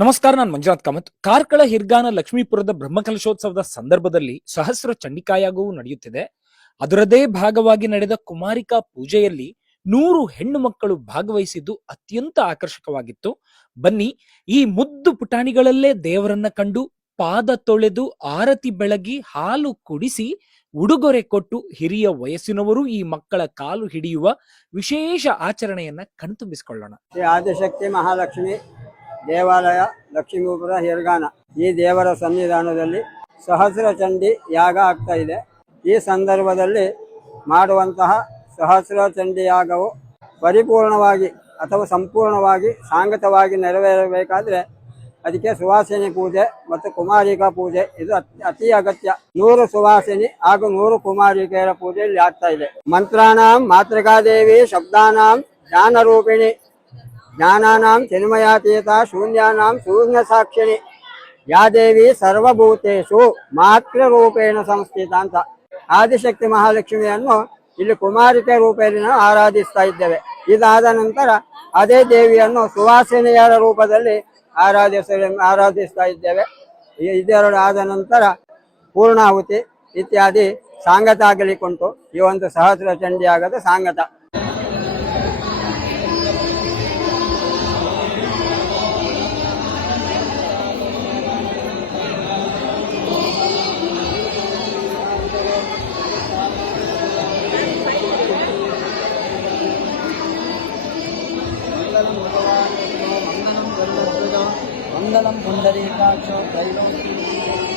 ನಮಸ್ಕಾರ, ನಾನು ಮಂಜುನಾಥ್ ಕಾಮತ್. ಕಾರ್ಕಳ ಹಿರ್ಗಾನ ಲಕ್ಷ್ಮೀಪುರದ ಬ್ರಹ್ಮಕಲಶೋತ್ಸವದ ಸಂದರ್ಭದಲ್ಲಿ ಸಹಸ್ರ ಚಂಡಿಕಾಯಾಗವೂ ನಡೆಯುತ್ತಿದೆ. ಅದರದೇ ಭಾಗವಾಗಿ ನಡೆದ ಕುಮಾರಿಕಾ ಪೂಜೆಯಲ್ಲಿ 100 ಹೆಣ್ಣು ಮಕ್ಕಳು ಭಾಗವಹಿಸಿದ್ದು ಅತ್ಯಂತ ಆಕರ್ಷಕವಾಗಿತ್ತು. ಬನ್ನಿ, ಈ ಮುದ್ದು ಪುಟಾಣಿಗಳಲ್ಲೇ ದೇವರನ್ನ ಕಂಡು ಪಾದ ತೊಳೆದು ಆರತಿ ಬೆಳಗಿ ಹಾಲು ಕುಡಿಸಿ ಉಡುಗೊರೆ ಕೊಟ್ಟು ಹಿರಿಯ ವಯಸ್ಸಿನವರು ಈ ಮಕ್ಕಳ ಕಾಲು ಹಿಡಿಯುವ ವಿಶೇಷ ಆಚರಣೆಯನ್ನ ಕಣ್ತುಂಬಿಸಿಕೊಳ್ಳೋಣ. ಶ್ರೀ ಆದಿಶಕ್ತಿ ಮಹಾಲಕ್ಷ್ಮಿ ದೇವಾಲಯ ಲಕ್ಷ್ಮೀಪುರ ಹಿರ್ಗಾನ ಈ ದೇವರ ಸನ್ನಿಧಾನದಲ್ಲಿ ಸಹಸ್ರ ಚಂಡಿ ಯಾಗ ಆಗ್ತಾ ಇದೆ. ಈ ಸಂದರ್ಭದಲ್ಲಿ ಮಾಡುವಂತಹ ಸಹಸ್ರ ಚಂಡಿ ಯಾಗವು ಪರಿಪೂರ್ಣವಾಗಿ ಅಥವಾ ಸಂಪೂರ್ಣವಾಗಿ ಸಾಂಗತವಾಗಿ ನೆರವೇರಬೇಕಾದ್ರೆ ಅದಕ್ಕೆ ಸುವಾಸಿನಿ ಪೂಜೆ ಮತ್ತು ಕುಮಾರಿಕಾ ಪೂಜೆ ಇದು ಅತಿ ಅಗತ್ಯ. 100 ಸುವಾಸಿನಿ ಹಾಗೂ 100 ಕುಮಾರಿಕೆಯರ ಪೂಜೆ ಇಲ್ಲಿ ಆಗ್ತಾ ಇದೆ. ಮಂತ್ರಾಣಾಂ ಮಾತೃಕಾದೇವಿ ಶಬ್ದಾನಾಂ ಜ್ಞಾನರೂಪಿಣಿ ಜ್ಞಾನಾನಾಂ ಚಿನ್ಮಯಾತೀತ ಶೂನ್ಯಾನಾಂ ಶೂನ್ಯ ಸಾಕ್ಷಿಣಿ ಯಾ ದೇವಿ ಸರ್ವಭೂತೇಶು ಮಾತೃರೂಪೇಣ ಸಂಸ್ಥಿತ ಅಂತ ಆದಿಶಕ್ತಿ ಮಹಾಲಕ್ಷ್ಮಿಯನ್ನು ಇಲ್ಲಿ ಕುಮಾರಿಕೆ ರೂಪದಲ್ಲಿ ನಾವು ಆರಾಧಿಸ್ತಾ ಇದ್ದೇವೆ. ಇದಾದ ನಂತರ ಅದೇ ದೇವಿಯನ್ನು ಸುವಾಸಿನಿಯರ ರೂಪದಲ್ಲಿ ಆರಾಧಿಸ್ತಾ ಇದ್ದೇವೆ. ಇದೆರಡು ಆದ ನಂತರ ಪೂರ್ಣಾಹುತಿ ಇತ್ಯಾದಿ ಸಾಂಗತ ಆಗಲಿಕ್ಕುಂಟು. ಈ ಒಂದು ಸಹಸ್ರ ಚಂಡಿ ಆಗದ ಸಾಂಗತ. मंगलम पुंडरीकाक्षो त्रैलोक्य